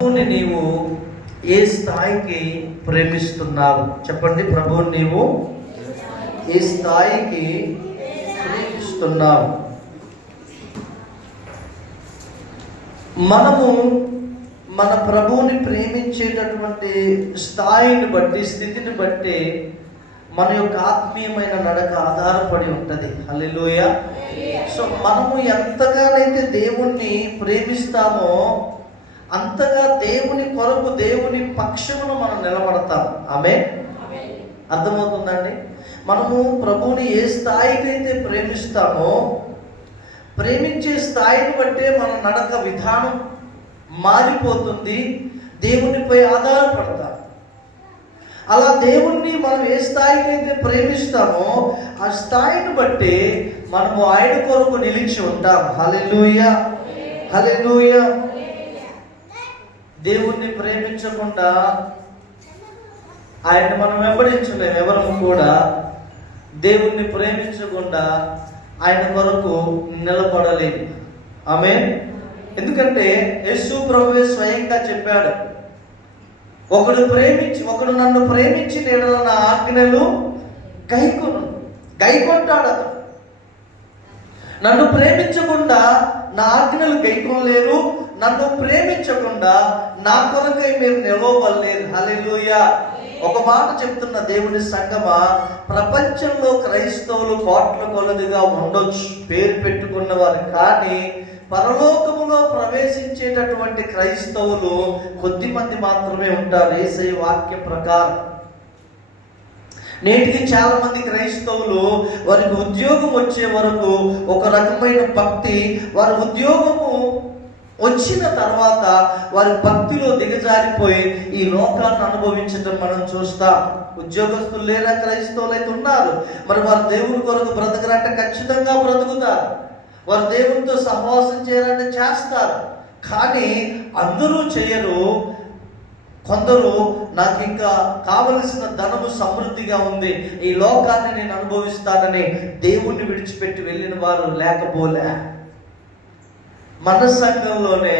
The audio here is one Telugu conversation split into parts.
ప్రభువుని నీవు ఏ స్థాయికి ప్రేమిస్తున్నావు? చెప్పండి. ప్రభువుని నీవు ఏ స్థాయికి ప్రేమిస్తున్నావు? మనము మన ప్రభువుని ప్రేమించేటటువంటి స్థాయిని బట్టి, స్థితిని బట్టి మన యొక్క ఆత్మీయమైన నడక ఆధారపడి ఉంటుంది. హల్లెలూయా. సో మనము ఎంతగానైతే దేవుణ్ణి ప్రేమిస్తామో అంతగా దేవుని కొరకు, దేవుని పక్షమును మనం నిలబడతాం. ఆమేన్. అర్థమవుతుందండి? మనము ప్రభువుని ఏ స్థాయికైతే ప్రేమిస్తామో, ప్రేమించే స్థాయిని బట్టే మన నడక విధానం మారిపోతుంది. దేవునిపై ఆధారపడతాం. అలా దేవుణ్ణి మనం ఏ స్థాయికైతే ప్రేమిస్తామో ఆ స్థాయిని బట్టి మనము ఆయన కొరకు నిలిచి ఉంటాం. హల్లెలూయా, హల్లెలూయా. దేవుణ్ణి ప్రేమించకుండా ఆయన్ని మనం వెంబడించలేము. ఎవరము కూడా దేవుణ్ణి ప్రేమించకుండా ఆయన కొరకు నిలబడలేము. ఆమేన్. ఎందుకంటే యేసు ప్రభువే స్వయంగా చెప్పాడు, ఒకడు నన్ను ప్రేమించి ఎడల నా ఆజ్ఞలు గైకొంటాడు. నన్ను ప్రేమించకుండా నా ఆజ్ఞలు గైకొనలేరు, నన్ను ప్రేమించకుండా నా కొరకై మీరు నిలవలేరు. హల్లెలూయా. ఒక మాట చెప్తున్న దేవుని సంగమా, ప్రపంచంలో క్రైస్తవులు కోట్ల కొలదిగా ఉండొచ్చు, పేరు పెట్టుకున్నవారు. కానీ పరలోకములో ప్రవేశించేటటువంటి క్రైస్తవులు కొద్ది మంది మాత్రమే ఉంటారు. యేసయ్య వాక్య ప్రకారం నేటికి చాలా మంది క్రైస్తవులు వారికి ఉద్యోగం వచ్చే వరకు ఒక రకమైన భక్తి, వారి ఉద్యోగము వచ్చిన తర్వాత వారి భక్తిలో దిగజారిపోయి ఈ లోకాన్ని అనుభవించడం మనం చూస్తాం. ఉద్యోగస్తులు లేరా క్రైస్తవులు అయితే ఉన్నారు. మరి వారు దేవుని కొరకు బ్రతకరంటే ఖచ్చితంగా బ్రతుకుతారు. వారు దేవునితో సహవాసం చేయాలంటే చేస్తారు. కానీ అందరూ చేయరు. కొందరు నాకు ఇంకా కావలసిన ధనము సమృద్ధిగా ఉంది, ఈ లోకాన్ని నేను అనుభవిస్తానని దేవుణ్ణి విడిచిపెట్టి వెళ్ళిన వారు లేకపోలే. మన సంఘంలోనే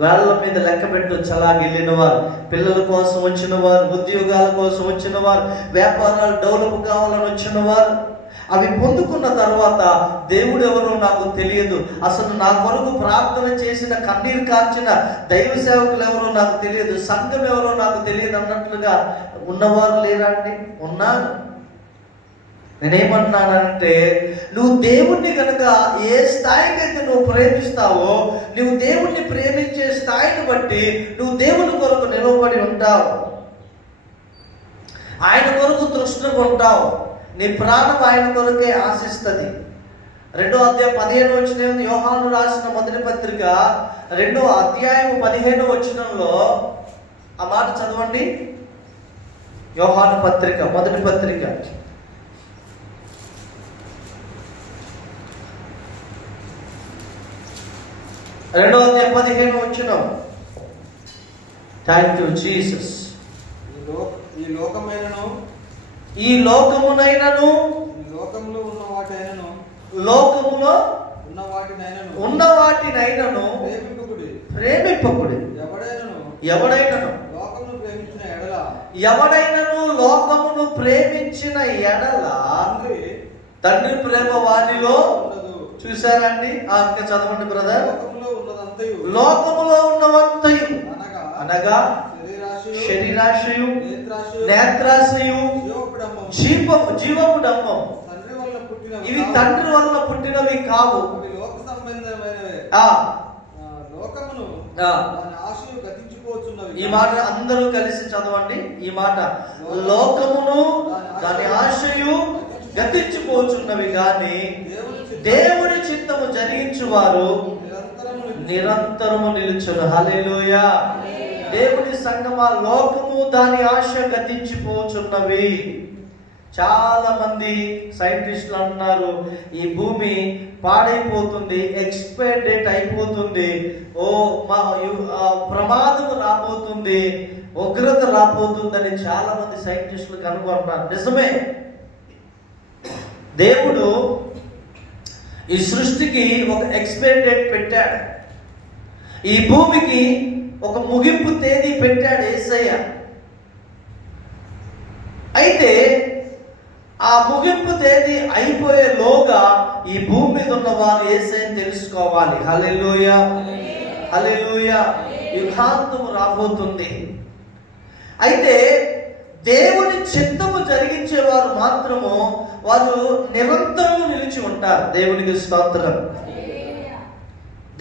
వేళ్ల మీద లెక్క పెట్టొచ్చు అలా వెళ్ళిన వారు, పిల్లల కోసం వచ్చిన వారు, ఉద్యోగాల కోసం వచ్చిన వారు, వ్యాపారాలు డెవలప్ కావాలని వచ్చిన వారు. అవి పొందుకున్న తర్వాత దేవుడు ఎవరో నాకు తెలియదు, అసలు నా కొరకు ప్రార్థన చేసిన, కన్నీరు కార్చిన దైవ సేవకులు ఎవరో నాకు తెలియదు, సంఘం ఎవరో నాకు తెలియదు అన్నట్లుగా ఉన్నవారు లేరా అండి? ఉన్నారు. నేనేమన్నానంటే, నువ్వు దేవుణ్ణి కనుక ఏ స్థాయికైతే నువ్వు ప్రేమిస్తావో, నువ్వు దేవుణ్ణి ప్రేమించే స్థాయిని బట్టి నువ్వు దేవుని కొరకు నిలబడి ఉంటావు, ఆయన కొరకు తృష్ణగా ఉంటావు. నీ ప్రాణం ఆయన కొరకే ఆశిస్తుంది. 2వ అధ్యాయం 15వ వచనం, యోహాను రాసిన మొదటి పత్రిక 2వ అధ్యాయం 15వ వచనంలో ఆ మాట చదవండి. యోహాను పత్రిక, మొదటి పత్రిక 2వ అధ్యాయం 15వ వచనం. Thank you Jesus. ఈ లోకమునైనను, లోకములో ఉన్న వాటినైనను ప్రేమింపకుడి. ఎవడైనను లోకమును ప్రేమించిన ఎడల తండ్రి ప్రేమ వానిలో. చూసారండి? ఇంకా చదవండి బ్రదర్. లోకములో ఉన్నవంతయు అనగా శరీరాశయు, నేత్రాశయు, జీవపు డంబం, ఇవి తండ్రి వలన పుట్టినవి కావు. ఈ మాట అందరూ కలిసి చదవండి. ఈ మాట, లోకమును దాని ఆశయు గతించిపోచున్నవి గాని దేవుని చిత్తము జరిగించువారు నిరంతరము నిలుచును. హల్లెలూయా. దేవుని సంగమా, లోకము దాని ఆశ గతించిపోచున్నవి. చాలా మంది సైంటిస్టులు అంటున్నారు, ఈ భూమి పాడైపోతుంది, ఎక్స్పైర్ డేట్ అయిపోతుంది, ప్రమాదం రాబోతుంది, ఉగ్రత రాబోతుందని చాలా మంది సైంటిస్టులు కనుగొంటున్నారు. నిజమే. దేవుడు ఈ సృష్టికి ఒక ఎక్స్పైర్ డేట్ పెట్టాడు. ఈ భూమికి ఒక ముగింపు తేదీ పెట్టాడు యేసయ్య. అయితే ఆ ముగింపు తేదీ అయిపోయేలోగా ఈ భూమి మీద ఉన్న వారు యేసయ్యని తెలుసుకోవాలి. హల్లెలూయా, హల్లెలూయా. యుగాంతము రాబోతుంది. అయితే దేవుని చిత్తము జరిగించేవారు మాత్రము వారు నిరంతరం నిలిచి ఉంటారు. దేవునికి స్తోత్రం.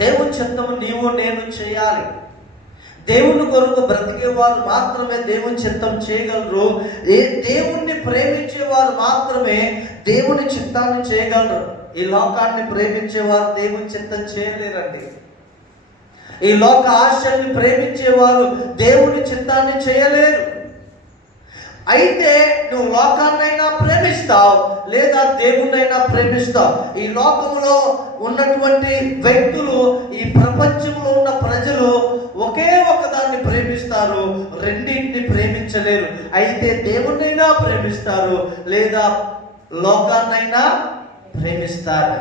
దేవుని చిత్తము నీవు నేను చేయాలి. దేవుని కొరకు బ్రతికేవారు మాత్రమే దేవుని చిత్తం చేయగలరు. దేవుణ్ణి ప్రేమించేవారు మాత్రమే దేవుని చిత్తాన్ని చేయగలరు. ఈ లోకాన్ని ప్రేమించేవారు దేవుని చిత్తం చేయలేరండి. ఈ లోక ఆశల్ని ప్రేమించేవారు దేవుని చిత్తాన్ని చేయలేరు. అయితే నువ్వు లోకాన్నైనా ప్రేమిస్తావు, లేదా దేవుణ్ణైనా ప్రేమిస్తావు. ఈ లోకంలో ఉన్నటువంటి వ్యక్తులు, ఈ ప్రపంచంలో ఉన్న ప్రజలు ఒకే ఒకదాన్ని ప్రేమిస్తారు, రెండింటిని ప్రేమించలేరు. అయితే దేవుణ్ణైనా ప్రేమిస్తారు, లేదా లోకాన్నైనా ప్రేమిస్తారు.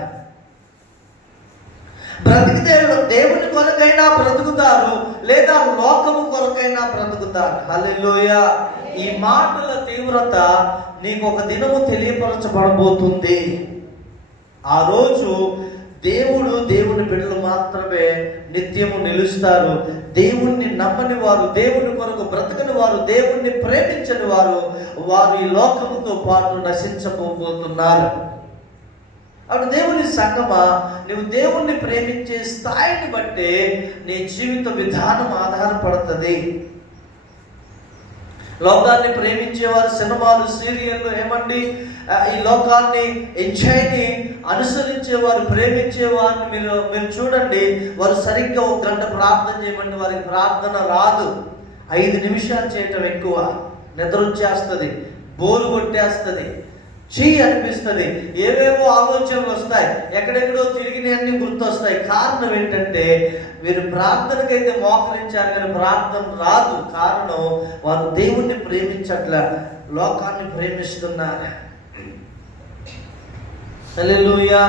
బ్రతికితే దేవుని కొరకైనా బ్రతుకుతారు, లేదా లోకము కొరకైనా బ్రతుకుతారు. హల్లెలూయా. ఈ మాటల తీవ్రత నీకు ఒక దినము తెలియపరచబడబోతుంది. ఆ రోజు దేవుని బిడ్డలు మాత్రమే నిత్యము నిలుస్తారు. దేవుణ్ణి నమ్మని వారు, దేవుని కొరకు బ్రతకని వారు, దేవుణ్ణి ప్రేమించని వారు ఈ లోకముతో పాటు నశించబోతున్నారు. అప్పుడు దేవుని సంగమా, నువ్వు దేవుణ్ణి ప్రేమించే స్థాయిని బట్టి నీ జీవిత విధానం ఆధారపడుతుంది. లోకాన్ని ప్రేమించేవారు సినిమాలు, సీరియళ్ళు ఏమండి, ఈ లోకాన్ని ఎంజాయ్ని అనుసరించేవారు, ప్రేమించేవారిని మీరు చూడండి. వారు సరిగ్గా 1 గంట ప్రార్థన చేయమంటే వారికి ప్రార్థన రాదు. 5 నిమిషాలు చేయటం ఎక్కువ. నిద్ర వచ్చేస్తుంది, బోరు కొట్టేస్తుంది, అనిపిస్తుంది, ఏవేవో ఆలోచనలు వస్తాయి, ఎక్కడెక్కడో తిరిగినవన్నీ గుర్తొస్తాయి. కారణం ఏంటంటే వీరు ప్రార్థనకైతే మోకరించారు కానీ ప్రార్థన రాదు. కారణం వారు దేవుణ్ణి ప్రేమించట్ల, లోకాన్ని ప్రేమిస్తున్నారు. హల్లెలూయా.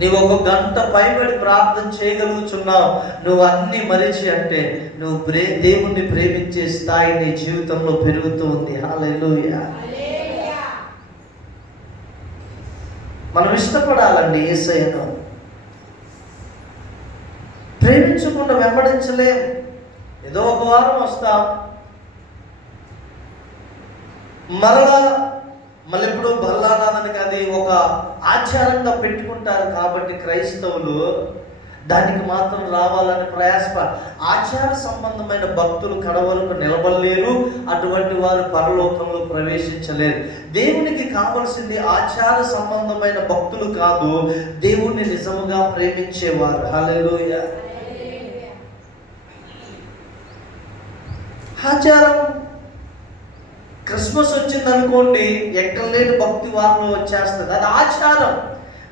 నీవు 1 గంట పైబడి ప్రార్థన చేయగలుగుతున్నావు, నువ్వు అన్ని మరిచి అంటే నువ్వు దేవుణ్ణి ప్రేమించే స్థాయి నీ జీవితంలో పెరుగుతూ ఉంది. హల్లెలూయా. మనం ఇష్టపడాలండి యేసయ్యను. ప్రేమించకుండా వెంబడించలేం. ఏదో ఒక వారం వస్తాం, మళ్ళీ ఇప్పుడు బల్లానాథనికి అది ఒక ఆచారంగా పెట్టుకుంటారు. కాబట్టి క్రైస్తవులు దానికి మాత్రం రావాలని ఆచార సంబంధమైన భక్తులు కడవరకు నిలబడలేరు. అటువంటి వారు పరలోకంలో ప్రవేశించలేరు. దేవునికి కావలసింది ఆచార సంబంధమైన భక్తులు కాదు, దేవుణ్ణి నిజముగా ప్రేమించేవారు. హల్లెలూయా. ఆచారం, క్రిస్మస్ వచ్చింది అనుకోండి, ఎక్కడ లేని భక్తి వారిలో వచ్చేస్తుంది. అది ఆచారం.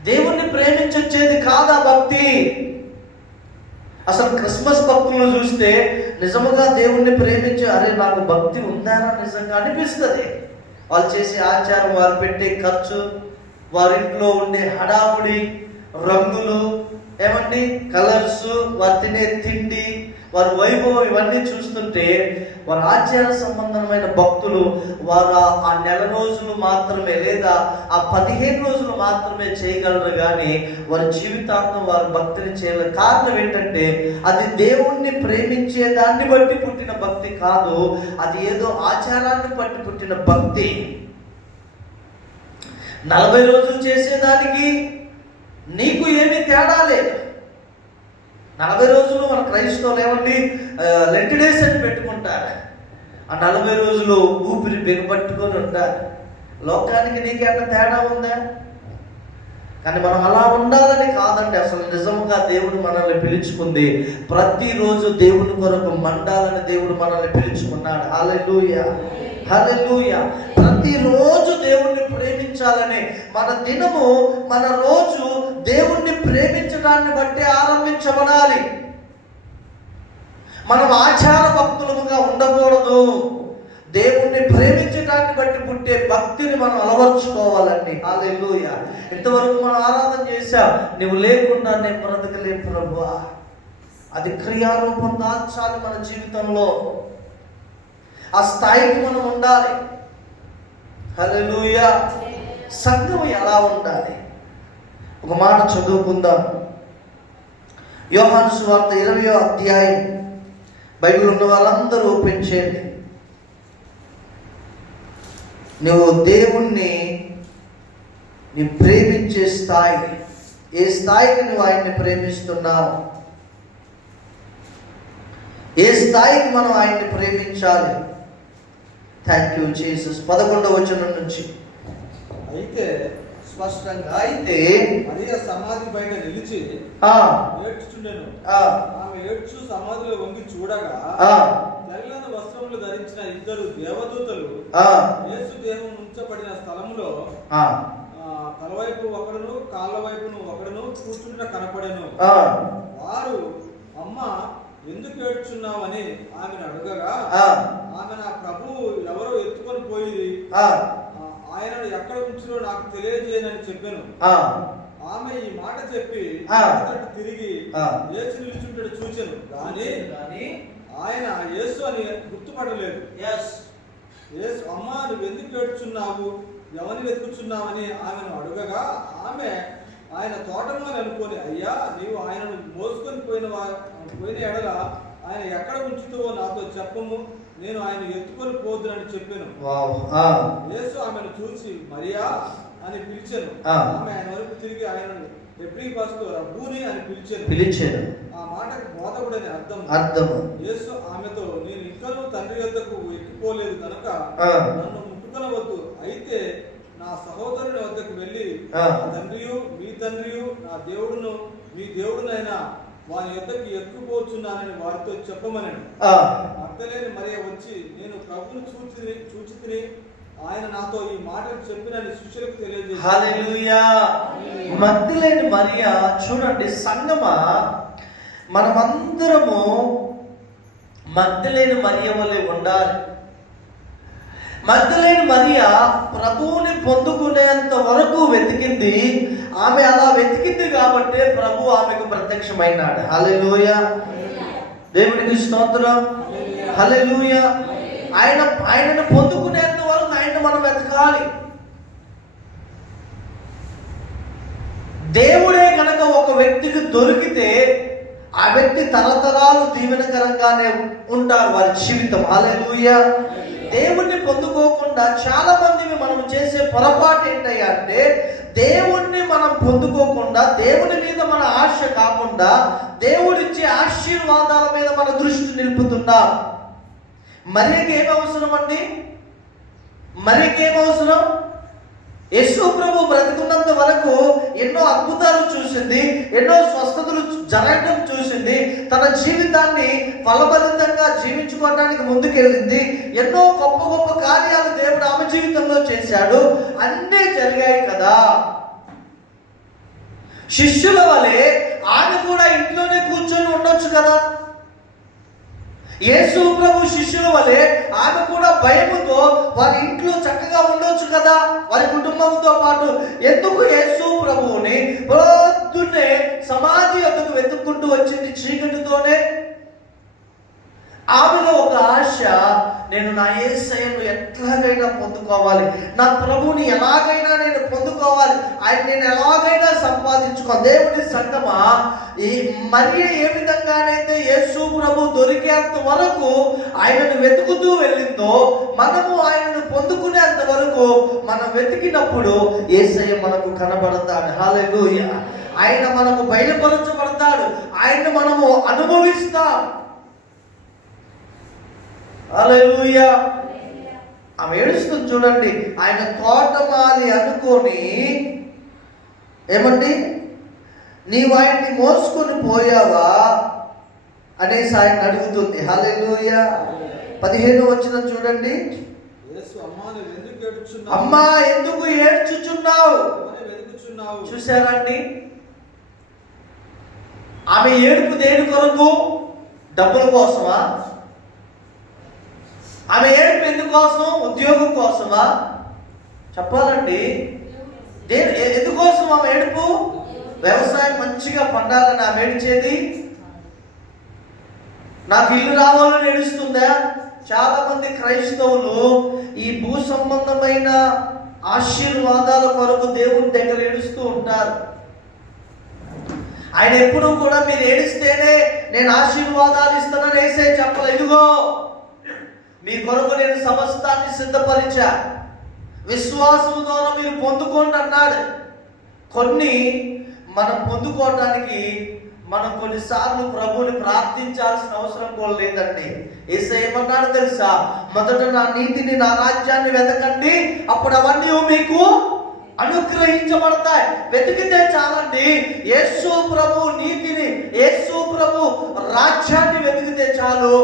దేవుణ్ణి ప్రేమించొచ్చేది కాదా భక్తి. అసలు క్రిస్మస్ భక్తులను చూస్తే నిజముగా దేవుణ్ణి ప్రేమించే, అరే నాకు భక్తి ఉందారా నిజంగా అనిపిస్తుంది. వాళ్ళు చేసే ఆచారం, వారు పెట్టే ఖర్చు, వారింట్లో ఉండే హడావుడి, రంగులు, ఏమండి కలర్స్, వారు తినే తిండి, వారి వైభవం, ఇవన్నీ చూస్తుంటే వారు ఆచార సంబంధమైన భక్తులు. వారు ఆ 1 రోజులు మాత్రమే, లేదా ఆ 15 రోజులు మాత్రమే చేయగలరు, కానీ వారి జీవితాంతం వారు భక్తిని చేయలేరు. కారణం ఏంటంటే అది దేవుణ్ణి ప్రేమించే దాన్ని బట్టి పుట్టిన భక్తి కాదు, అది ఏదో ఆచారాన్ని బట్టి పుట్టిన భక్తి. 40 రోజులు చేసేదానికి నీకు ఏమీ తేడా లేదు. 40 రోజులు మన క్రైస్తవులు ఏమండి లెంట్ డేస్ అని పెట్టుకుంటారు. ఆ 40 రోజులు ఊపిరి బిగపట్టుకొని ఉంటారు. లోకానికి నీకేమైనా తేడా ఉందా? కానీ మనం అలా ఉండాలని కాదండి. అసలు నిజంగా దేవుడు మనల్ని పిలుచుకుంది, ప్రతిరోజు దేవుని కొరకు మండాలని దేవుడు మనల్ని పిలుచుకున్నాడు. హల్లెలూయా, హల్లెలూయా. ప్రతిరోజు దేవుణ్ణి ప్రేమించాలని మన దినము, మన రోజు దేవుణ్ణి ప్రేమించడాన్ని బట్టి ఆరంభించబడాలి. మనం ఆచార భక్తులుగా ఉండకూడదు. దేవుణ్ణి ప్రేమించడాన్ని బట్టి పుట్టే భక్తిని మనం అలవర్చుకోవాలండి. హల్లెలూయా. ఇంతవరకు మనం ఆరాధన చేశాం, నువ్వు లేకుండా నేను బ్రతకలేను ప్రభువా. అది క్రియారూపం దాల్చాలి మన జీవితంలో. ఆ స్థాయికి మనం ఉండాలి. హల్లెలూయా. సంఘం ఎలా ఉండాలి? ఒక మాట చదువుకుందాం. యోహాను సువార్త 20వ అధ్యాయం. బైబిల్ ఉన్న వాళ్ళందరూ ఓపెన్ చేయండి. నువ్వు దేవుణ్ణి నీ ప్రేమించే స్థాయి, ఏ స్థాయికి నువ్వు ఆయన్ని ప్రేమిస్తున్నావు, ఏ స్థాయికి మనం ఆయన్ని ప్రేమించాలి? Thank you Jesus. 11వ వచనం నుంచి అయితే స్పష్టంగా, అయితే మరియా సమాధి బయట నిలిచి ఏడ్చుచుండెను. ఆమె ఏడ్చు సమాధిలో వంగి చూడగా తెల్లని వస్త్రములు ధరించిన ఇద్దరు దేవదూతలు యేసు దేహం ఉంచబడిన స్థలములో తలవైపు ఒకడును కాళ్ళ వైపును ఒకడును కూర్చుంట కనపడెను. వారు, అమ్మ ఎందుకు ఏడ్చున్నావని ఆమెను అడగగా, ఆమె నా ప్రభువు ఎవరో ఎత్తుకొని పోయి ఆయనను ఎక్కడ ఉంచులో నాకు తెలియజేయనని చెప్పాను. ఆమె ఈ మాట చెప్పి తిరిగి యేసు నిలుచుంటాడు చూచెను, కానీ ఆయన యేసు అని గుర్తుపడలేదు. యేసు, అమ్మ నువ్వు ఎందుకు ఏడ్చున్నావు, ఎవరిని వెతుకుచున్నావని ఆమెను అడగగా, ఆమె ఆయన తోటమాలి అనుకోని, అయ్యా నీవు ఆయనను మోసుకొని పోయిన ఎడల ఆయన ఎక్కడ ఉంచుతావో నాతో చెప్పము, నేను ఆయన ఎత్తుకొని పోదునని చెప్పాను. యేసు ఆమెను చూసి మరియా అని పిలిచాను. ఆమె ఆయన వరకు తిరిగి ఆయనను ఎబ్రీ భాషలో రబ్బూని అని పిలిచాను. ఆ మాటకు బోధకుడని అర్థం. యేసు ఆమెతో, నేను ఇంకనూ తండ్రి వద్దకు ఎక్కిపోలేదు కనుక నన్ను ముట్టుకొనవద్దు, అయితే నా సహోదరుని వద్దకు వెళ్ళి తండ్రియు మీ తండ్రియు నా దేవుడును మీ దేవుడునైనా వారి యొద్దకు ఎక్కుపోతున్నానని వారితో చెప్పమనను. మగ్దలేని మరియ వచ్చి, నేను ప్రభువును చూచితిని, ఆయన నాతో ఈ మాటలు చెప్పినని శిష్యులకు తెలియజేశాడు. హల్లెలూయా. మగ్దలేని మరియ, చూడండి సంగమా, మనమందరము మగ్దలేని మరియ వలె ఉండాలి. మగ్దలేని మరియ ప్రభువుని పొందుకునేంత వరకు వెతికింది. ఆమె అలా వెతికింది కాబట్టి ప్రభు ఆమెకు ప్రత్యక్షమైనాడు. హల్లెలూయా. దేవునికి స్తోత్రం. హల్లెలూయా. ఆయనను పొందుకునేంత వరకు ఆయన్ని మనం వెతకాలి. దేవుడే కనుక ఒక వ్యక్తికి దొరికితే ఆ వ్యక్తి తరతరాలు దీవెనకరంగానే ఉంటారు వారి జీవితం. హల్లెలూయా. దేవుణ్ణి పొందుకోకుండా చాలా మంది మనం చేసే పొరపాటు ఏంటయ్యా అంటే, దేవుణ్ణి మనం పొందుకోకుండా, దేవుని మీద మన ఆశ కాకుండా దేవుడిచ్చే ఆశీర్వాదాల మీద మన దృష్టి నిలుపుతున్నాం. మరియకి ఏం అవసరం అండి? మరియకి ఏం అవసరం? యేసు ప్రభు బ్రతికున్నంత వరకు ఎన్నో అద్భుతాలు చూసింది, ఎన్నో స్వస్థతలు జరగడం చూసింది, తన జీవితాన్ని ఫలభరితంగా జీవించుకోవడానికి ముందుకెళ్ళింది. ఎన్నో గొప్ప గొప్ప కార్యాలు దేవుడు ఆమె జీవితంలో చేశాడు. అన్నీ జరిగాయి కదా. శిష్యుల వలె ఆమె కూడా ఇంట్లోనే కూర్చొని ఉండొచ్చు కదా. యేసు ప్రభు శిష్యుల వలె ఆమె కూడా భయముతో వారి ఇంట్లో చక్కగా ఉండొచ్చు కదా, వారి కుటుంబంతో పాటు. ఎందుకు యేసు ప్రభువుని పొద్దున్నే సమాధి వద్దకు వెతుక్కుంటూ వచ్చింది చీకటితోనే? ఆమెలో ఒక ఆశ, నేను నా యేసయ్యను ఎట్లాగైనా పొందుకోవాలి, నా ప్రభువుని ఎలాగైనా నేను పొందుకోవాలి, ఆయన నేను ఎలాగైనా సంపాదించుకోవాలి. దేవుని సంగమా, ఈ మరియ ఏ విధంగానైతే యేసు ప్రభు దొరికేంత వరకు ఆయనను వెతుకుతూ వెళ్ళిందో, మనము ఆయనను పొందుకునేంత వరకు మనం వెతికినప్పుడు యేసయ్య మనకు కనబడతాడు. హల్లెలూయా. ఆయన మనకు బయలుపరచబడతాడు, ఆయన్ని మనము అనుభవిస్తాం. హల్లెలూయా. ఆమె ఏడుస్తుంది చూడండి. ఆయన తోటమాలి అనుకొని ఏమండి, నీవు ఆయన్ని మోసుకొని పోయావా అనేసి ఆయన అడుగుతుంది. హల్లెలూయా. 15వ వచనం చూడండి. అమ్మా ఎందుకు ఏడ్చుచున్నావు? చూసారా అండి? ఆమె ఏడుపు దేని కొరకు? డబ్బుల కోసమా? ఆమె ఏడుపు ఎందుకోసం? ఉద్యోగం కోసమా? చెప్పాలండి. ఎందుకోసం ఆమె ఏడుపు? వ్యవసాయం మంచిగా పండాలని ఆమె ఏడ్చేది. నాకు ఇల్లు రావాలని ఏడుస్తుందా? చాలా మంది క్రైస్తవులు ఈ భూ సంబంధమైన ఆశీర్వాదాల కొరకు దేవుని దగ్గర ఏడుస్తూ ఉంటారు. ఆయన ఎప్పుడూ కూడా మీరు ఏడిస్తేనే నేను ఆశీర్వాదాలు ఇస్తానని యేసయ్య చెప్పలేదు. ఇదిగో మీ కొరకు నేను సమస్తాన్ని సిద్ధపరిచా, విశ్వాసం ద్వారా మీరు పొందుకోండి అన్నాడు. కొన్ని మనం పొందుకోవడానికి మనం కొన్నిసార్లు ప్రభువుని ప్రార్థించాల్సిన అవసరం కూడా లేదండి. యేసయ్య ఏమన్నాడు తెలుసా? మొదట నా నీతిని, నా రాజ్యాన్ని వెతకండి, అప్పుడు అవన్నీ మీకు అనుగ్రహించబడతాయి. వెతికితే చాలండి. యేసు ప్రభు నీతిని, యేసు ప్రభు రాజ్యాన్ని వెతికితే చాలు.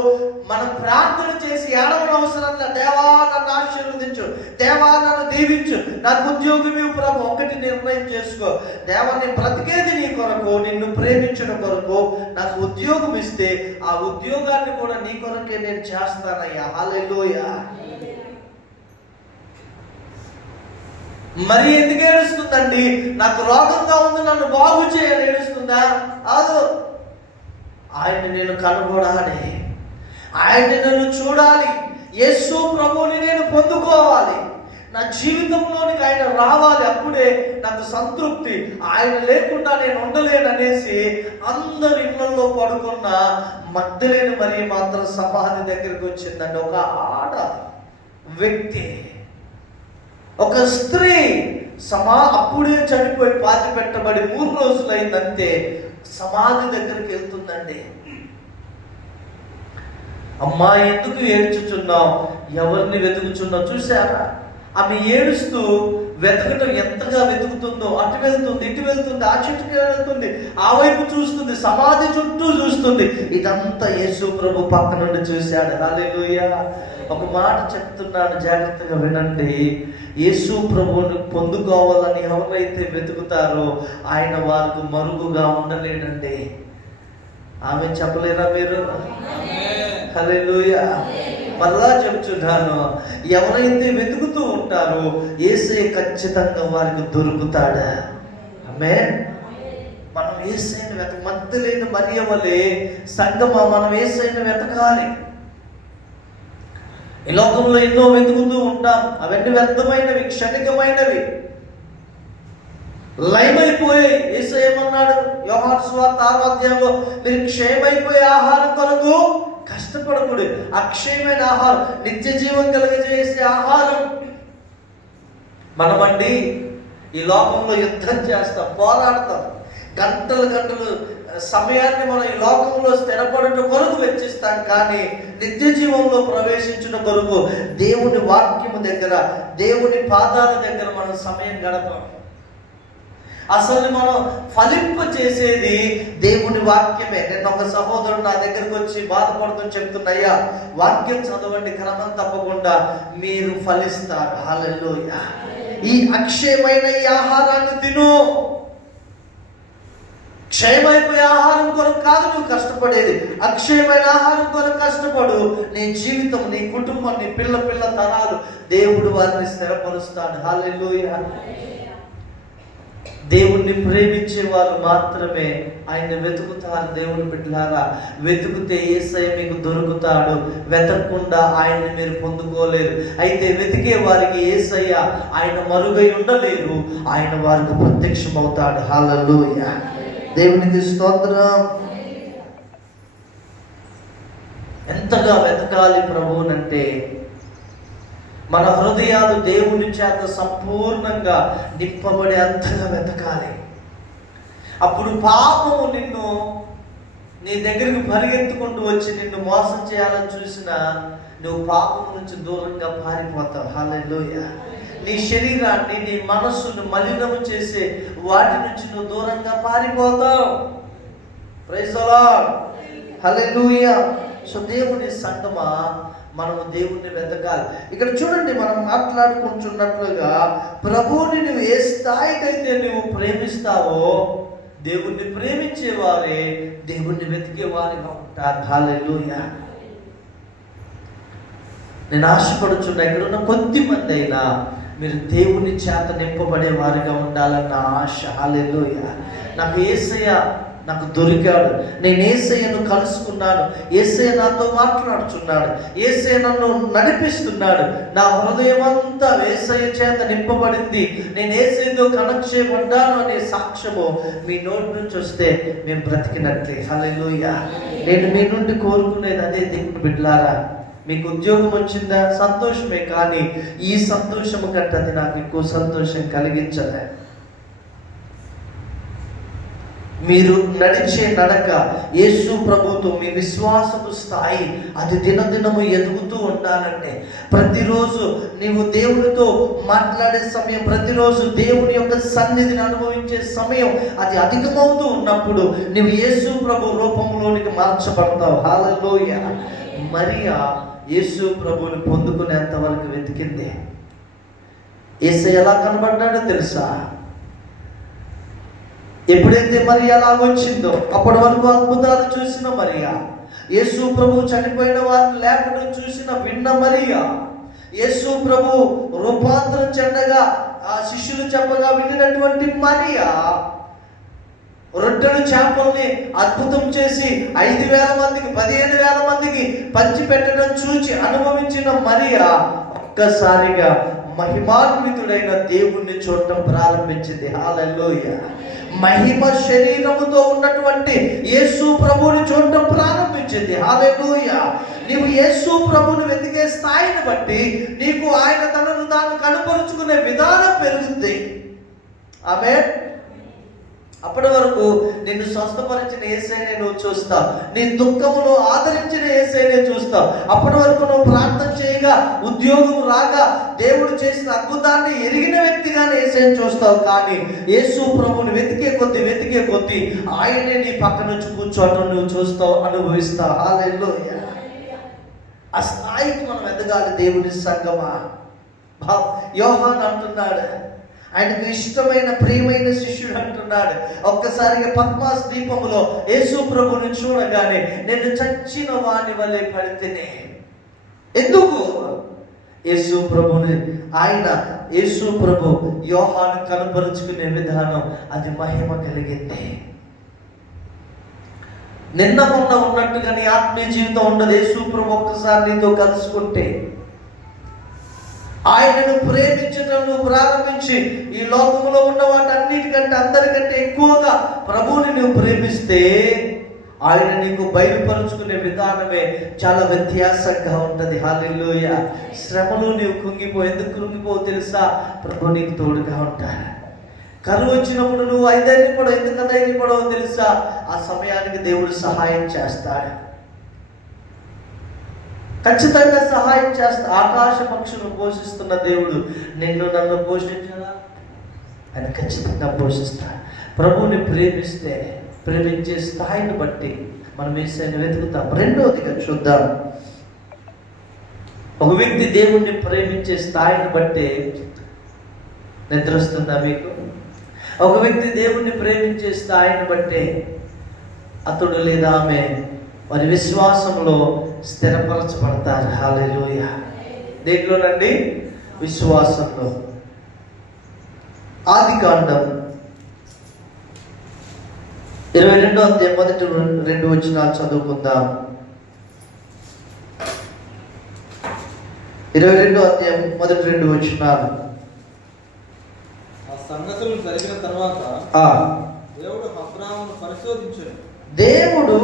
మనం ప్రార్థన చేసి ఏడవడం అవసరం లేదు. దేవా నన్ను ఆశీర్వదించు, దేవా నన్ను దీవించు, నాకు ఉద్యోగం ఇవ్వు ప్రభు. ఒకటి నిర్ణయం చేసుకో, దేవా నేను బ్రతికేది నీ కొరకు, నిన్ను ప్రేమించడం కొరకు. నాకు ఉద్యోగం ఇస్తే ఆ ఉద్యోగాన్ని కూడా నీ కొరకే నేను చేస్తానయ్యా. హల్లెలూయా. మరి ఎందుకు ఏడుస్తుందండి? నాకు రోగంగా ఉంది, నన్ను బాగు చేయాలని ఏడుస్తుందా? కాదు. ఆయన్ని నేను కనుగొనాలి, ఆయన్ని నేను చూడాలి, యేసు ప్రభువుని నేను పొందుకోవాలి, నా జీవితంలోనికి ఆయన రావాలి. అప్పుడే నాకు సంతృప్తి. ఆయన లేకుండా నేను ఉండలేననేసి అందరి ఇళ్లలో పడుకున్న మగ్దలేని మరి మాత్రం సమాధి దగ్గరికి వచ్చిందండి. ఒక ఆడ వ్యక్తి, ఒక స్త్రీ అప్పుడే చనిపోయి పాతి పెట్టబడి 3 రోజులైందంతే సమాధి దగ్గరికి వెళ్తుందండి. అమ్మా ఎందుకు ఏడ్చుచున్నావు, ఎవరిని వెతుకుచున్నావు? చూసారా? ఆమె ఏడుస్తూ వెతకటం ఎంతగా వెతుకుతుందో. అటు వెళ్తుంది, ఇటు వెళ్తుంది, ఆ చెట్టుకి వెళ్తుంది, ఆ వైపు చూస్తుంది, సమాధి చుట్టూ చూస్తుంది. ఇదంతా యేసు ప్రభు పక్క నుండి చూశాడు. హల్లెలూయా. ఒక మాట చెప్తున్నాను, జాగ్రత్తగా వినండి. యేసు ప్రభువుని పొందుకోవాలని ఎవరైతే వెతుకుతారో ఆయన వారికి మరుగుగా ఉండలేడండి. ఆమె చెప్పలేరా మీరు? హల్లెలూయా. మళ్ళా చెప్తున్నాను, ఎవరైతే వెతుకుతూ ఉంటారో యేసయ్య ఖచ్చితంగా వారికి దొరుకుతాడా? ఆమేన్. మనం యేసయ్యని మధ్యలేని మరియ వలె సంగమా మనం యేసయ్యని వెతకాలి. ఈ లోకంలో ఎన్నో వెతుకుతూ ఉంటాం, అవన్నీ వ్యర్థమైనవి, క్షణికమైనవి, లయమైపోయాయి. యేసయ్య ఏమన్నాడు? యోహాను సువార్త 6వ అధ్యాయంలో మీరు క్షయమైపోయే ఆహారం కొరకు కష్టపడకూడదు. అక్షయమైన ఆహారం, నిత్య జీవం కలిగజేసే ఆహారం. మనమండి ఈ లోకంలో యుద్ధం చేస్తాం, పోరాడతాం, గంటలు గంటలు సమయాన్ని మనం ఈ లోకంలో స్థిరపడట కొరకు వెచ్చిస్తాం. కానీ నిత్య జీవంలో ప్రవేశించిన కొరకు దేవుని వాక్యము దగ్గర, దేవుని పాదాల దగ్గర మనం సమయం గడపాం. అసలు మనం ఫలింప చేసేది దేవుని వాక్యమే. నేను ఒక సహోదరుడు నా దగ్గరకు వచ్చి బాధపడుతూ చెప్తున్నాయ్యా, వాక్యం చదవండి, క్రమం తప్పకుండా మీరు ఫలిస్తారు. హల్లెలూయా. ఈ అక్షయమైన ఈ ఆహారాన్ని తిను. క్షయమైపోయే ఆహారం కొరకు కాదు నువ్వు కష్టపడేది, అక్షయమైన ఆహారం కొరకు కష్టపడు. నీ జీవితం, నీ కుటుంబం, నీ పిల్ల తరాలు దేవుడు వారిని స్థిరపరుస్తాడు. హల్లెలూయా. దేవుణ్ణి ప్రేమించే వారు మాత్రమే ఆయన వెతుకుతారు. దేవుని బిడ్డలారా, వెతుకుతే యేసయ్య మీకు దొరుకుతాడు, వెతకకుండా ఆయన్ని మీరు పొందుకోలేరు. అయితే వెతికే వారికి యేసయ్య ఆయన మరుగై ఉండలేరు, ఆయన వారికి ప్రత్యక్షమవుతాడు. హల్లెలూయా. దేవునికి స్తోత్రం. ఎంతగా వెతకాలి ప్రభువునంటే మన హృదయాలు దేవుని చేత సంపూర్ణంగా నింపబడే అంతగా వెతకాలి. అప్పుడు పాపము నిన్ను నీ దగ్గరికి పరిగెత్తుకుంటూ వచ్చి నిన్ను మోసం చేయాలని చూసినా నువ్వు పాపం నుంచి దూరంగా పారిపోతావు. హల్లెలూయా. నీ శరీరాన్ని, నీ మనస్సును మలినము చేసే వాటి నుంచి నువ్వు దూరంగా పారిపోతావు. Praise the lord. Hallelujah. So దేవుని సంగమా, మనము దేవుణ్ణి వెతకాలి. ఇక్కడ చూడండి, మనం మాట్లాడుకుంటున్నట్లుగా ప్రభువుని నువ్వు ఏ స్థాయికైతే నువ్వు ప్రేమిస్తావో దేవుణ్ణి ప్రేమించేవారే దేవుణ్ణి వెతికేవారిగా ఉంటారు. హల్లెలూయా. నేను ఆశపడుచున్నా ఇక్కడున్న కొద్ది మంది అయినా మీరు దేవుని చేత నింపబడే వారిగా ఉండాలన్న ఆశ. హల్లెలూయా. నాకు యేసయ్య నాకు దొరికాడు, నేను యేసయ్యను కలుసుకున్నాను, యేసయ్య నాతో మాట్లాడుచున్నాడు, యేసయ్య నన్ను నడిపిస్తున్నాడు, నా హృదయం అంతా యేసయ్య చేత నింపబడింది, నేను యేసయ్యతో కనెక్ట్ చేయబడ్డాను అనే సాక్ష్యము మీ నోటి నుంచి వస్తే మేము బ్రతికినట్లే. హల్లెలూయా. నేను మీ నుండి కోరుకునేది అదే. దేవుని బిడ్డలారా, మీకు ఉద్యోగం వచ్చిందా? సంతోషమే, కానీ ఈ సంతోషము కంటే అది నాకు ఎక్కువ సంతోషం కలిగించలే. మీరు నడిచే నడక, యేసు ప్రభుతో మీ విశ్వాసపు స్థాయి అది దినదినము ఎదుగుతూ ఉండాలంటే, ప్రతిరోజు నీవు దేవునితో మాట్లాడే సమయం, ప్రతిరోజు దేవుని యొక్క సన్నిధిని అనుభవించే సమయం అది అధికమవుతూ ఉన్నప్పుడు నీవు యేసు ప్రభు రూపంలోనికి మార్చబడతావు. హల్లెలూయా. మరియా యేసు ప్రభువుని పొందుకునేంత వరకు వెతికింది. యేసయ్య ఎలా కనబడ్డాడో తెలుసా? ఎప్పుడైతే మరియా అలా వచ్చిందో అప్పటి వరకు అద్భుతాలు చూసిన మరియా, యేసు ప్రభు చనిపోయిన వారిని లేకుండా చూసిన విన్న మరియా, యేసు ప్రభు రూపాంతరం చెందగా ఆ శిష్యులు చెప్పగా వినినటువంటి మరియా, రొట్టెలు చేపల్ని అద్భుతం చేసి 5,000 మందికి 15,000 మందికి పంచి పెట్టడం చూచి అనుభవించిన మరియా ఒక్కసారిగా మహిమాన్వితుడైన దేవుణ్ణి చూడటం ప్రారంభించింది. హల్లెలూయా. మహిమ శరీరముతో ఉన్నటువంటి యేసు ప్రభువుని చూడటం ప్రారంభించింది. హల్లెలూయా. నీవు యేసు ప్రభువుని వెతికే స్థాయిని బట్టి నీకు ఆయన తనను తాను కనపరుచుకునే విధానం పెరుగుద్ది. ఆమేన్. అప్పటి వరకు నిన్ను స్వస్థపరిచిన యేసయ్యనే నువ్వు చూస్తావు, నీ దుఃఖమును ఆదరించిన యేసయ్యనే చూస్తావు. అప్పటి వరకు నువ్వు ప్రార్థన చేయగా, ఉద్యోగం రాగా, దేవుడు చేసిన అద్భుతాన్ని ఎరిగిన వ్యక్తిగానే యేసయ్యను చూస్తావు. కానీ యేసు ప్రభువుని వెతికే కొద్దీ ఆయనే నీ పక్క నుంచి కూర్చోవటం నువ్వు చూస్తావు, అనుభవిస్తావు. హల్లెలూయా. ఆ స్థాయికి మనం ఎదగాలి దేవుని సంగమా. యోహాను అంటున్నాడు, ఆయనకు ఇష్టమైన ప్రియమైన శిష్యుడు అంటున్నాడు, ఒక్కసారిగా పద్మాస్ దీపములో యేసు ప్రభువుని చూడగానే నేను చచ్చిన వాని వలె పడితేనే. ఎందుకు? యేసు ప్రభుని యేసు ప్రభు యోహాను కనపరుచుకునే విధానం అది మహిమ కలిగింది. నిన్న మొన్న ఉన్నట్టుగా నీ ఆత్మీయ జీవితం ఉండదు. యేసు ప్రభు ఒక్కసారి నీతో కలుసుకుంటే, ఆయనను ప్రేమించడం నువ్వు ప్రారంభించి ఈ లోకంలో ఉన్న వాటన్నిటికంటే అందరికంటే ఎక్కువగా ప్రభువుని నువ్వు ప్రేమిస్తే ఆయన నీకు బయలుపరుచుకునే విధానమే చాలా వ్యత్యాసంగా ఉంటుంది. హల్లెలూయా. శ్రమలు నీవు ఎందుకు కృంగిపోవు తెలుసా? ప్రభు నీకు తోడుగా ఉంటాడు. కరువు వచ్చినప్పుడు నువ్వు ధైర్యపడవు. ఎందుకు ధైర్యపడవు తెలుసా? ఆ సమయానికి దేవుడు సహాయం చేస్తాడు, ఖచ్చితంగా సహాయం చేస్తా. ఆకాశ పక్షులను పోషిస్తున్న దేవుడు నిన్ను నన్ను పోషించడా? ఆయన ఖచ్చితంగా పోషిస్తాడు. ప్రభువుని ప్రేమించే స్థాయిని బట్టి మనం యేసయ్యను వెతుకుతాం. రెండవదిగా చూద్దాం, ఒక వ్యక్తి దేవుణ్ణి ప్రేమించే స్థాయిని బట్టి నిద్ర వస్తుందా మీకు? ఒక వ్యక్తి దేవుణ్ణి ప్రేమించే స్థాయిని బట్టి అతడు లేదా ఆమె వారి విశ్వాసంలో స్థిరపరచబడతారు. హల్లెలూయా. దేంట్లోనండి? విశ్వాసంలో. ఆదికాండం 22వ అధ్యాయం మొదటి 2 వచనాలు చదువుకుందాం. 22వ అధ్యాయం మొదటి 2 వచనాలు. ఆ సంగతులు జరిగిన తర్వాత దేవుడు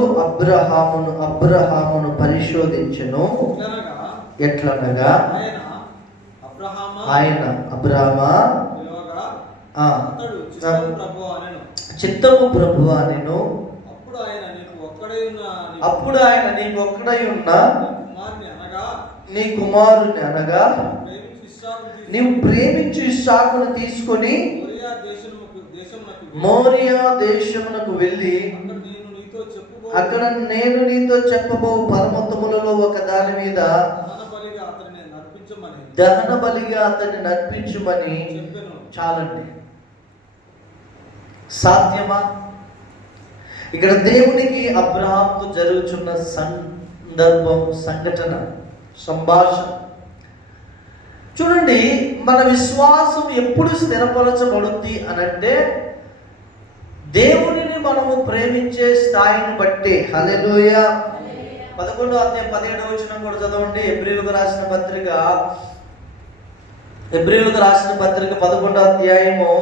అబ్రహామును పరిశోధించెను. ఎట్లనగా ఆయన అబ్రహామా చిత్తము ప్రభువా నేను. అప్పుడు ఆయన నీకు ఒక్కడై ఉన్న నీ కుమారుని అనగా నీవు ప్రేమించి ఇస్సాకును తీసుకొని మోరియా దేశమునకు వెళ్ళి అక్కడ నేను నీతో చెప్పబో పర్వతములలో ఒక దాని మీద దహన బలిగా అతన్ని నర్పించుమని. చాలండి. సాధ్యమా? ఇక్కడ దేవునికి అబ్రహాముకు జరుగుతున్న సందర్భం, సంఘటన, సంభాషణ చూడండి. మన విశ్వాసం ఎప్పుడు స్థిరపరచబడుద్ది అనంటే దేవునిని మనము ప్రేమించే స్థాయిని బట్టి. హల్లెలూయా. 11వ అధ్యాయం 17వ వచనం కూడా చదవండి. హెబ్రీయులకు రాసిన పత్రిక 11వ అధ్యాయము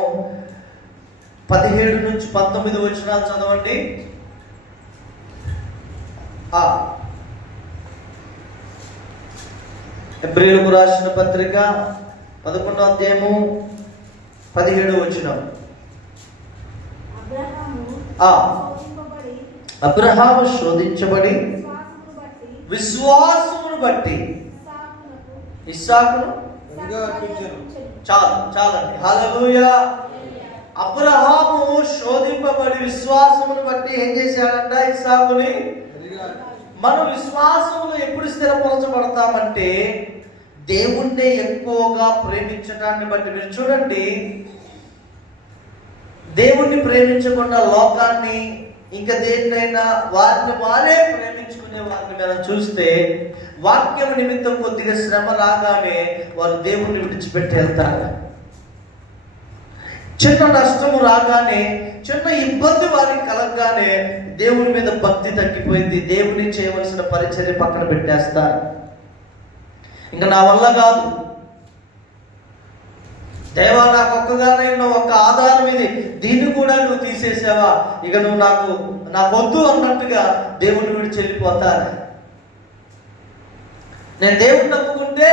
17 నుంచి 19 వచనాలు చదవండి. హెబ్రీయులకు రాసిన పత్రిక 11వ అధ్యాయము 17వ వచనం. అబ్రహాము శోధించబడి విశ్వాసమును బట్టి ఇస్సాకును చాలండి. హల్లెలూయా. అబ్రహాము శోధింపబడి విశ్వాసమును బట్టి ఏం చేశాడంట? ఇస్సాకుని. మనం విశ్వాసంలో ఎప్పుడు స్థిరపరచబడతామంటే దేవుణ్ణి ఎక్కువగా ప్రేమించడాన్ని బట్టి. మీరు చూడండి, దేవుణ్ణి ప్రేమించకుండా లోకాన్ని ఇంకా దేన్నైనా వారిని వారే ప్రేమించుకునే వారిని మనం చూస్తే వాక్యం నిమిత్తం కొద్దిగా శ్రమ రాగానే వారు దేవుణ్ణి విడిచిపెట్టి వెళ్తారు. చిన్న నష్టము రాగానే, చిన్న ఇబ్బంది వారికి కలగగానే దేవుని మీద భక్తి తగ్గిపోయింది. దేవుని చేయవలసిన పరిచర్య పక్కన పెట్టేస్తారు. ఇంకా నా వల్ల కాదు, దేవా నాకు ఒక్కగానే ఒక్క ఆధారం ఇది, దీన్ని కూడా నువ్వు తీసేసావా, ఇక నువ్వు నాకు వద్దు అన్నట్టుగా దేవుని విడిచి వెళ్ళిపోతారు. నేను దేవుని నమ్ముకుంటే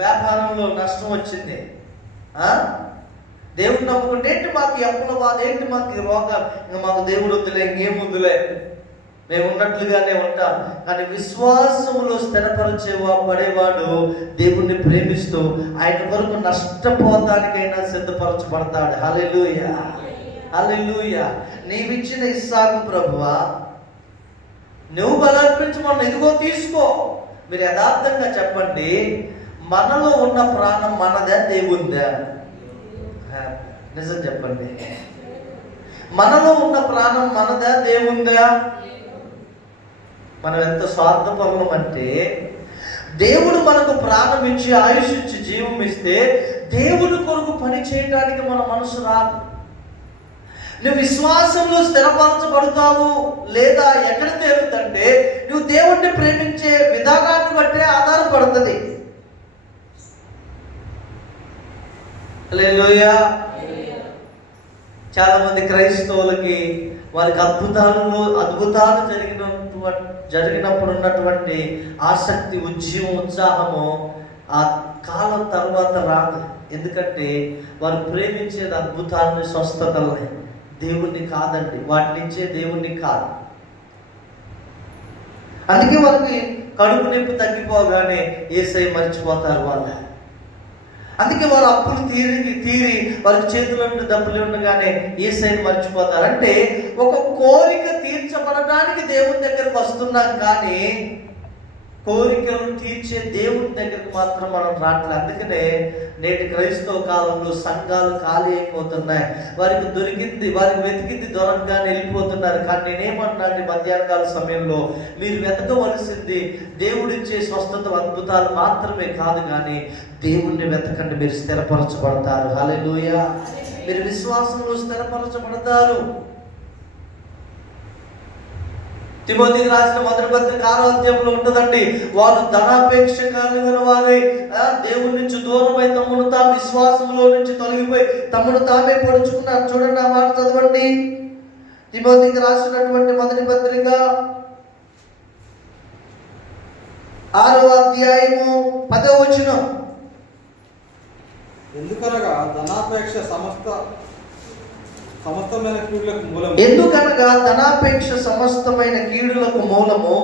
వ్యాపారంలో నష్టం వచ్చింది, దేవుడు నమ్ముకుంటే ఏంటి మాకు ఎప్పుల బాధ, ఏంటి మాకు రోగం, ఇంకా మాకు దేవుడు వద్దులే, ఇంకేం వద్దులే, మేము ఉన్నట్లుగానే ఉంటాం. కానీ విశ్వాసములో పడేవాడు దేవుణ్ణి ప్రేమిస్తూ ఆయన కొరకు నష్టపోతానికైనా సిద్ధపరచబడతాడు. హల్లెలూయా, హల్లెలూయా. నీవిచ్చిన ఇస్సాకు ప్రభువా, నువ్వు బలర్పించమని ఎదుగో తీసుకో. మీరు యథార్థంగా చెప్పండి, మనలో ఉన్న ప్రాణం మనదా దేవుందా? నిజం చెప్పండి, మనలో ఉన్న ప్రాణం మనదా దేవుందా? మనం ఎంత స్వార్థపరులం అంటే, దేవుడు మనకు ప్రాణం ఇచ్చి ఆయుష్ ఇచ్చి జీవం ఇస్తే దేవుని కొరకు పని చేయడానికి మన మనసు రాదు. నువ్వు విశ్వాసంలో స్థిరపరచబడతావు లేదా ఎక్కడ తేలుతుంటే నువ్వు దేవుణ్ణి ప్రేమించే విధానాన్ని బట్టే ఆధారపడుతుంది. హల్లెలూయా. చాలా మంది క్రైస్తవులకి వారికి అద్భుతాలు జరిగినప్పుడు ఉన్నటువంటి ఆసక్తి, ఉద్యమం, ఉత్సాహము ఆ కాలం తర్వాత రాదు. ఎందుకంటే వారు ప్రేమించేది అద్భుతాలని, స్వస్థతల్ని, దేవుణ్ణి కాదండి. వాటిని ఇచ్చే దేవుణ్ణి కాదు. అందుకే వారికి కడుపు నొప్పి తగ్గిపోగానే యేసయ్య మర్చిపోతారు వాళ్ళు. అందుకే వారు అప్పులు తీరి వారి చేతుల నుండి డబ్బులు ఉండగానే యేసయ్యని మర్చిపోతారు. అంటే ఒక కోరిక తీర్చబడడానికి దేవుని దగ్గరకు వస్తున్నాం, కానీ కోరికలను తీర్చే దేవుని దగ్గరకు మాత్రం మనం రావట్లేదు. అందుకనే నేటి క్రైస్తవ కాలంలో సంఘాలు ఖాళీ అయిపోతున్నాయి. వారికి వెతికింది దొరకగానే వెళ్ళిపోతున్నారు. కానీ నేనేమన్నాను మధ్యాహ్నకాల సమయంలో, మీరు వెతకవలసింది దేవుడిచ్చే స్వస్థత, అద్భుతాలు మాత్రమే కాదు, కానీ దేవుణ్ణి వెతకండి, మీరు స్థిరపరచబడతారు. హల్లెలూయా. మీరు విశ్వాసంలో స్థిరపరచబడతారు. తిమోతికి రాసిన మొదటి పత్రిక 6వ అధ్యాయంలో ఉంటుందండి, వారు ధనాపేక్ష కలిగిన వారై దేవుడి నుంచి దూరమై తమ్మును తాము విశ్వాసంలో నుంచి తొలగిపోయి తమ్మును తామే పొడుచుకున్నారు. చూడండి, ఆ మాట చదవండి. తిమోతికి రాసినటువంటి మొదటి పత్రిక 6వ అధ్యాయము 10వ వచనం. ఎందుకనగా ధనాపేక్ష సమస్తమైన కీడులకు మూలము. ఎందుకనగా ధనాపేక్ష సమస్తమైన కీడులకు మూలము.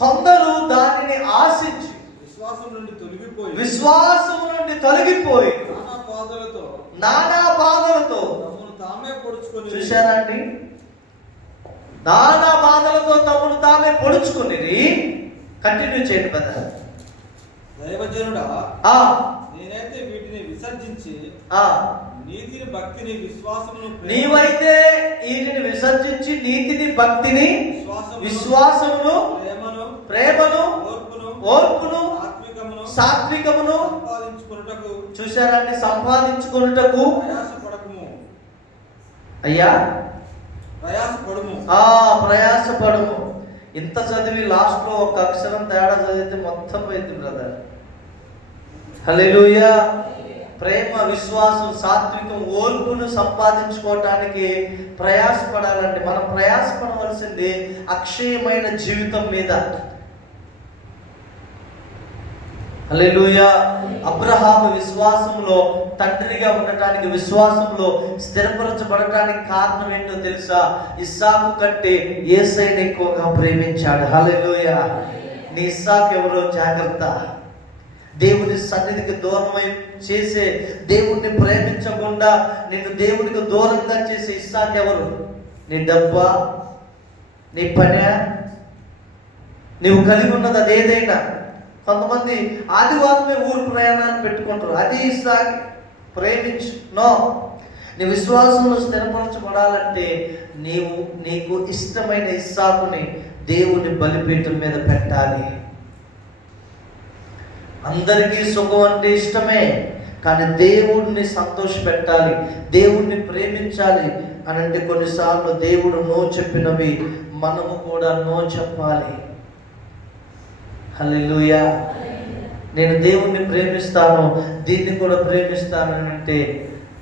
కొందరు దానిని ఆశించి విశ్వాసం నుండి తొలగిపోయి నానా బాధలతో తామే పొడుచుకొని. చూశారా అండి? నానా బాధలతో తమను తామే పొడుచుకుని. కంటిన్యూ చేయండి పెద్ద. దైవజనుడా, నేనైతే వీటిని విసర్జించి నీతిని, భక్తిని, విశ్వాసమును. నీవైతే వీటిని విసర్జించి నీతిని, భక్తిని, విశ్వాసమును, ప్రేమను, ఓర్పును, సాత్వికమును సంపాదించుకొనుటకు. చూశారండి? సంపాదించుకొనుటకు అయ్యా ప్రయాసపడుము. ప్రయాసపడుము. ఇంత చదివి లాస్ట్లో ఒక అక్షరం తేడా చదివితే మొత్తం పోయింది బ్రదర్. హల్లెలూయా. ప్రేమ, విశ్వాసం, సాత్వికం, ఓర్పును సంపాదించుకోవటానికి ప్రయాసపడాలండి. మనం ప్రయాసపడవలసింది అక్షయమైన జీవితం మీద. హల్లెలూయా. అబ్రహాము విశ్వాసంలో తండ్రిగా ఉండటానికి, విశ్వాసంలో స్థిరపరచబడటానికి కారణం ఏంటో తెలుసా? ఇస్సాకు కంటే యేసయ్యను ఎక్కువగా ప్రేమించాడు. హల్లెలూయా. నీ ఇస్సాకు ఎవరో జాగ్రత్త. దేవుని సన్నిధికి దూరమై చేసే, దేవుణ్ణి ప్రేమించకుండా నిన్ను దేవునికి దూరంగా చేసే ఇస్సాకు ఎవరు? నీ డబ్బా, నీ పని, నీవు కలిగి ఉన్నది అదేదైనా. కొంతమంది ఆదివారమే ఊరు ప్రయాణాలు పెట్టుకుంటారు. అది ఇస్సాకు. ప్రేమించు. నో, నీ విశ్వాసంలో స్థిరపరచబడాలంటే నీకు ఇష్టమైన ఇస్సాకుని దేవుని బలిపీఠం మీద పెట్టాలి. అందరికీ సుఖం అంటే ఇష్టమే, కానీ దేవుడిని సంతోష పెట్టాలి, దేవుణ్ణి ప్రేమించాలి అని అంటే కొన్నిసార్లు దేవుడు నో చెప్పినవి మనము కూడా నో చెప్పాలి. హల్లెలూయా. నేను దేవుణ్ణి ప్రేమిస్తాను, దీన్ని కూడా ప్రేమిస్తాను అని అంటే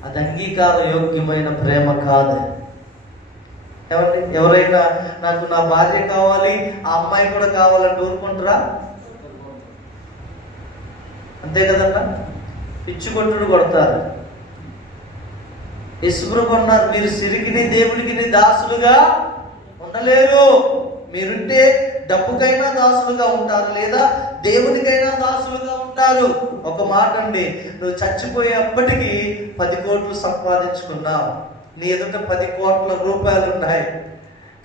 అది అంగీకార యోగ్యమైన ప్రేమ కాదు. ఎవరైనా నాకు నా భార్య కావాలి, ఆ అమ్మాయి కూడా కావాలంటే ఊరుకుంటారా? అంతే కదన్నా. పిచ్చి కొట్టుడు కొడతారు. యేసుప్రభు అన్నారు, మీరు సిరికిని దేవుడికి దాసులుగా ఉండలేరు. మీరుంటే డబ్బుకైనా దాసులుగా ఉంటారు, లేదా దేవునికైనా దాసులుగా ఉంటారు. ఒక మాట అండి, నువ్వు చచ్చిపోయేప్పటికీ 10 కోట్లు సంపాదించుకున్నావు, నీ ఎదుట 10 కోట్ల రూపాయలు ఉన్నాయి,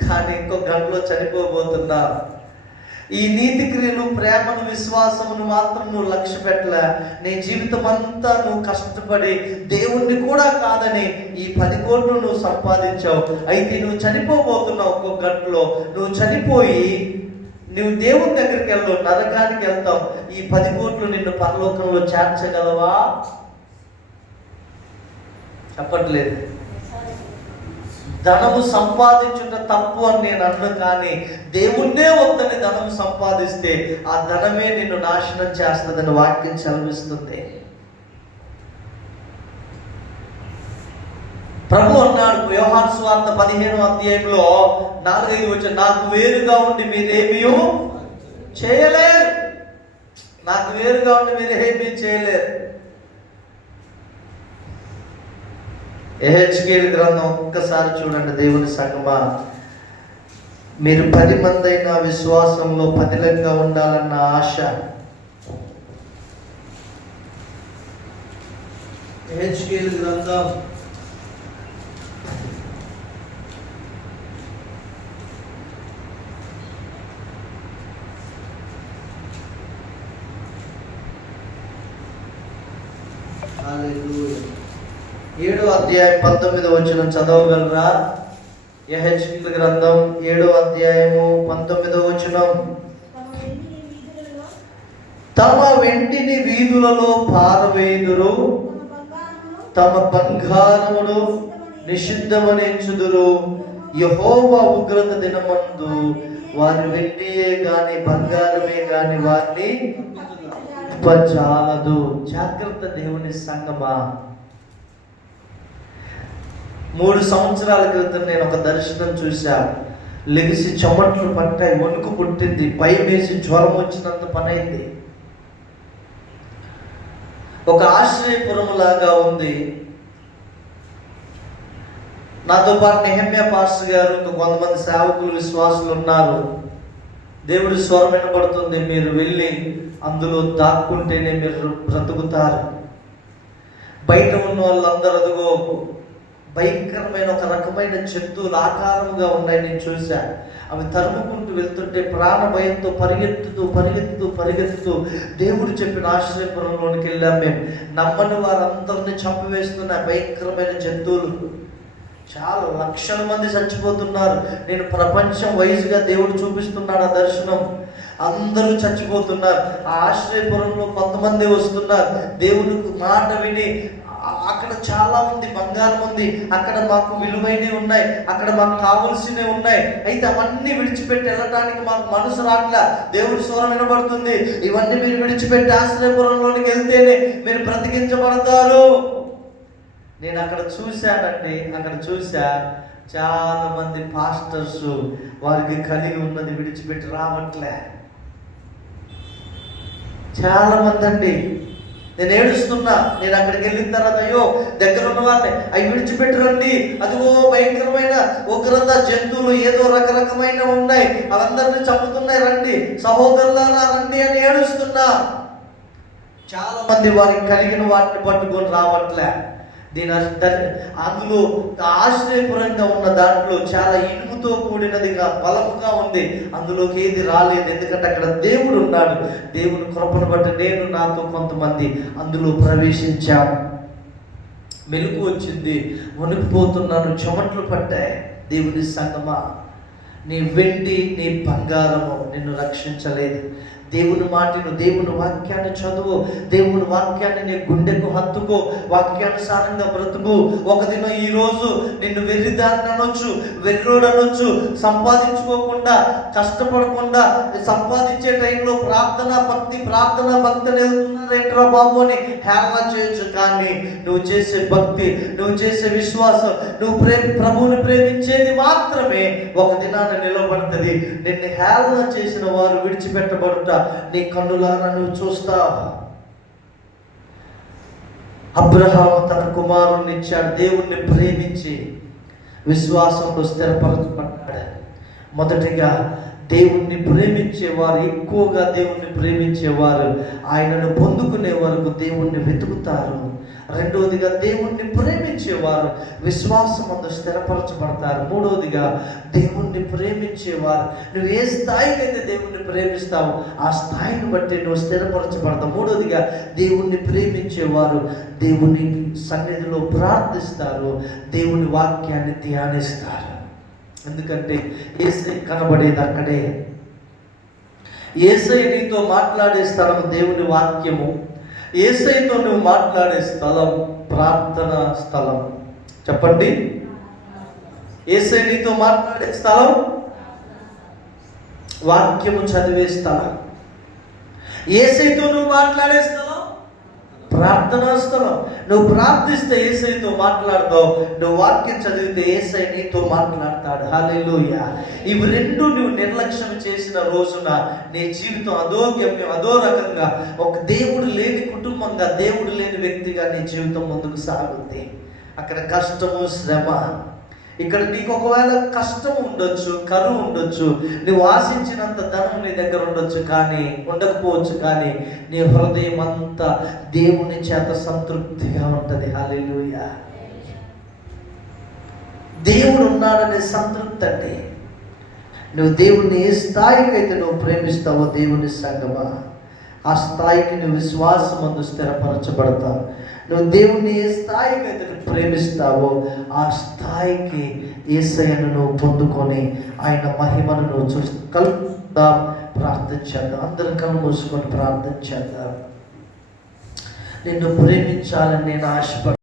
కానీ ఇంకో గంటలో చనిపోబోతున్నావు. ఈ నీతి క్రియలు, ప్రేమను, విశ్వాసమును మాత్రం నువ్వు లక్ష్య పెట్టలే. నీ జీవితం అంతా నువ్వు కష్టపడి దేవుణ్ణి కూడా కాదని ఈ 10 కోట్లు నువ్వు సంపాదించావు. అయితే నువ్వు చనిపోబోతున్నావు. ఒక్కొక్క గంటలో నువ్వు చనిపోయి నువ్వు దేవుని దగ్గరికి వెళ్తావు, నరకానికి వెళ్తావు. ఈ 10 కోట్లు నిన్ను పరలోకంలో చేర్చగలవా? చెప్పట్లేదు. ధనము సంపాదించుట తప్పు అని నేను అన్ను, కానీ దేవుణ్ణే వద్దని ధనం సంపాదిస్తే ఆ ధనమే నిన్ను నాశనం చేస్తుందని వాక్యం సెలవిస్తుంది. ప్రభు అన్నాడు యోహాను సువార్త 15వ అధ్యాయంలో 4-5 వచనం, నాకు వేరుగా ఉండి మీరేమీ చేయలేరు. నాకు వేరుగా ఉండి మీరు ఏమీ చేయలేరు. యెహెజ్కేలు గ్రంథం ఒక్కసారి చూడండి. దేవుని సంగమా, మీరు 10 మంది అయినా విశ్వాసంలో పదిలంగా ఉండాలన్న ఆశ. యెహెజ్కేలు గ్రంథం హల్లెలూయా 7వ అధ్యాయం 19వ వచనం చదవగలరా? యెహెజ్కేలు గ్రంథం 7వ అధ్యాయము 19వ వచనం. తమ వెండిని వీధులలో పారవేయుదురు, తమ బంగారమును నిషిద్ధమనించుదురు. యెహోవా ఉగ్రత దినమందు వారి వెండియే గాని బంగారమే గాని వారిని చాలదు. జాగ్రత్త దేవుని సంగమా. 3 సంవత్సరాల క్రితం నేను ఒక దర్శనం చూశా. లెగిసి చెమట్లు పట్టాయి, వణుకు పుట్టింది, భయం వేసి జ్వరం వచ్చినంత పని అయింది. ఒక ఆశ్రయపురం లాగా ఉంది. నాతో పాటు నెహెమ్యా పాస్టర్ గారు, ఇంకా కొంతమంది సేవకులు, విశ్వాసులు ఉన్నారు. దేవుడి స్వరం వినబడుతుంది, మీరు వెళ్ళి అందులో దాక్కుంటేనే మీరు బ్రతుకుతారు. బయట ఉన్న వాళ్ళందరూ అదిగో భయంకరమైన ఒక రకమైన జంతువులు ఆకారముగా ఉన్నాయి. నేను చూసా. అవి తరుముకుంటూ వెళ్తుంటే ప్రాణ భయంతో పరిగెత్తుతూ దేవుడు చెప్పిన ఆశ్రయపురంలోనికి వెళ్ళాం. మేము నమ్మని వారందరినీ చంపివేస్తున్న భయంకరమైన జంతువులు. చాలా లక్షల మంది చచ్చిపోతున్నారు. నేను ప్రపంచం వైజ్గా దేవుడు చూపిస్తున్నాడు ఆ దర్శనం. అందరూ చచ్చిపోతున్నారు. ఆ ఆశ్రయపురంలో కొంతమంది వస్తున్నారు. దేవునికి మాట విని అక్కడ చాలా ఉంది, బంగారం ఉంది, అక్కడ మాకు విలువైనవి ఉన్నాయి, అక్కడ మాకు కావలసినవి ఉన్నాయి. అయితే అవన్నీ విడిచిపెట్టి వెళ్ళటానికి మాకు మనసు రాట్లా. దేవుడి స్వరం వినబడుతుంది, ఇవన్నీ మీరు విడిచిపెట్టి ఆశ్రయపురంలోనికి వెళ్తేనే మీరు బ్రతికించబడతారు. నేను అక్కడ చూశానండి, అక్కడ చూసా చాలా మంది పాస్టర్స్ వారికి కలిగి ఉన్నది విడిచిపెట్టి రావట్లే. చాలా మంది అండి. నేను ఏడుస్తున్నా. నేను అక్కడికి వెళ్ళిన తర్వాత అయ్యో దగ్గర ఉన్న వారిని అవి విడిచిపెట్టి రండి, అదిగో భయంకరమైన ఉగ్రత, జంతువులు ఏదో రకరకమైన ఉన్నాయి, అవందరినీ చంపుతున్నాయి, రండి సహోదరులారా రండి అని ఏడుస్తున్నా. చాలా మంది వారికి కలిగిన వాటిని పట్టుకొని రావట్లే. అందులో ఆశ్రయపురంగా ఉన్న దాంట్లో చాలా ఇనుముతో కూడినదిగా బలముగా ఉంది, అందులోకి ఏది రాలేదు. ఎందుకంటే అక్కడ దేవుడు ఉన్నాడు. దేవుని కృపను బట్టి నేను నాతో కొంతమంది అందులో ప్రవేశించాం. మెలకు వచ్చింది, వణికిపోతున్నాను, చెమటలు పట్టాయి. దేవుని సంగమా, నీ వెండి నీ బంగారము నిన్ను రక్షించలేదు. దేవుని మాటను, దేవుని వాక్యాన్ని చదువు, దేవుని వాక్యాన్ని నీ గుండెకు హత్తుకో, వాక్యానుసారంగా బ్రతుకు. ఒక దినం ఈరోజు నిన్ను వెర్రిదారిని అనొచ్చు, వెర్రోడు అనొచ్చు, సంపాదించుకోకుండా కష్టపడకుండా సంపాదించే టైంలో ప్రార్థన భక్తి వెళ్తున్నారేంట్రా బాబు అని హేళన చేయొచ్చు. కానీ నువ్వు చేసే భక్తి, నువ్వు చేసే విశ్వాసం, నువ్వు ప్రభువుని ప్రేమించేది మాత్రమే ఒక దినాన నిలబడుతుంది. నిన్ను హేళన చేసిన వారు విడిచిపెట్టబడుట నీ కన్నులారా నువ్వు చూస్తావు. అబ్రహాము తన కుమారుణ్ణి ఇచ్చాడు. దేవుణ్ణి ప్రేమించి విశ్వాసంలో స్థిరపరచబడ్డాడు. మొదటిగా దేవుణ్ణి ప్రేమించేవారు, ఎక్కువగా దేవుణ్ణి ప్రేమించేవారు ఆయనను పొందుకునే వరకు దేవుణ్ణి వెతుకుతారు. రెండవదిగా దేవుణ్ణి ప్రేమించేవారు విశ్వాసమందు స్థిరపరచబడతారు. మూడవదిగా దేవుణ్ణి ప్రేమించేవారు, నువ్వు ఏ స్థాయికి అయితే దేవుణ్ణి ప్రేమిస్తావో ఆ స్థాయిని బట్టి నువ్వు స్థిరపరచబడతావు. మూడవదిగా దేవుణ్ణి ప్రేమించేవారు దేవుని సన్నిధిలో ప్రార్థిస్తారు, దేవుని వాక్యాన్ని ధ్యానిస్తారు. ఎందుకంటే యేసయ్య కనబడేది అక్కడే. యేసయ్య నీతో మాట్లాడే స్థలం దేవుని వాక్యము. యేసయ్యతో నువ్వు మాట్లాడే స్థలం ప్రార్థన స్థలం. చెప్పండి, యేసయ్య నీతో మాట్లాడే స్థలం వాక్యము చదివే స్థలం. యేసయ్యతో నువ్వు మాట్లాడే స్థలం ప్రార్థనా స్థలం. నువ్వు ప్రార్థిస్తే యేసయ్యతో మాట్లాడతావు, నువ్వు వాక్యం చదివితే యేసయ్య నీతో మాట్లాడతాడు. హల్లెలూయా. ఇవి రెండు నువ్వు నిర్లక్ష్యం చేసిన రోజున నీ జీవితం అదో రకంగా ఒక దేవుడు లేని కుటుంబంగా, దేవుడు లేని వ్యక్తిగా నీ జీవితం ముందుకు సాగుతుంది. అక్కడ కష్టము, శ్రమ. ఇక్కడ నీకు ఒకవేళ కష్టం ఉండొచ్చు, కరువు ఉండొచ్చు, నువ్వు ఆశించినంత ధనం నీ దగ్గర ఉండకపోవచ్చు, కానీ నీ హృదయం అంతా దేవుని చేత సంతృప్తిగా ఉంటుంది. హల్లెలూయా. దేవుడు ఉన్నాడనే సంతృప్తి అండి. నువ్వు దేవుణ్ణి ఏ స్థాయికి అయితే నువ్వు ప్రేమిస్తావో దేవుని సంగమా, ఆ స్థాయికి నువ్వు విశ్వాసమందు స్థిరపరచబడతావు. నువ్వు దేవుణ్ణి ఏ స్థాయికి అయితే నువ్వు ప్రేమిస్తావో ఆ స్థాయికి యేసయ్యను నువ్వు పొందుకొని ఆయన మహిమను నువ్వు చూసి కలుద్దాం. ప్రార్థన చేద్దాం. అందరం కళ్ళు మూసుకొని ప్రార్థన చేద్దాం. నిన్ను ప్రేమించాలని నేను ఆశపడ